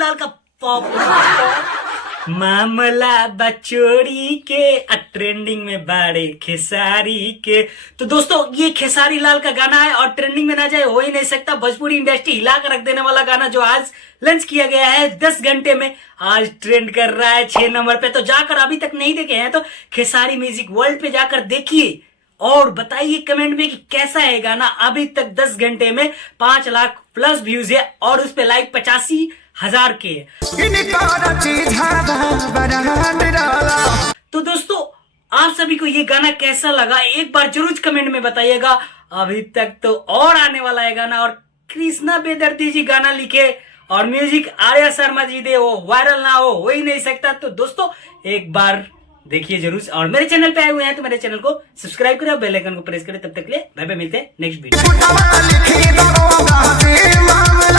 लाल का मामला बचोरी के ट्रेंडिंग में बाड़े खेसारी के। तो दोस्तों ये खेसारी लाल का गाना है और ट्रेंडिंग में ना जाए हो ही नहीं सकता। भोजपुरी इंडस्ट्री हिला कर रख देने वाला गाना जो आज लॉन्च किया गया है 10 घंटे में, आज ट्रेंड कर रहा है 6 नंबर पे। तो जाकर अभी तक नहीं देखे हैं तो खेसारी म्यूजिक वर्ल्ड पे जाकर देखिए और बताइए कमेंट में कि कैसा है गाना। अभी तक 10 घंटे में 5 लाख प्लस व्यूज है और उस पे लाइक 85,000 के। तो दोस्तों आप सभी को ये गाना कैसा लगा एक बार जरूर कमेंट में बताइएगा। अभी तक तो और आने वाला है गाना और कृष्णा बेदर्दी जी गाना लिखे और म्यूजिक आर्या शर्मा जी दे, वो वायरल ना हो ही नहीं सकता। तो दोस्तों एक बार देखिए जरूर और मेरे चैनल पे आए हुए हैं तो मेरे चैनल को सब्सक्राइब करें और बेल आइकन को प्रेस करें। तब तक के लिए बाय बाय, मिलते हैं नेक्स्ट वीडियो।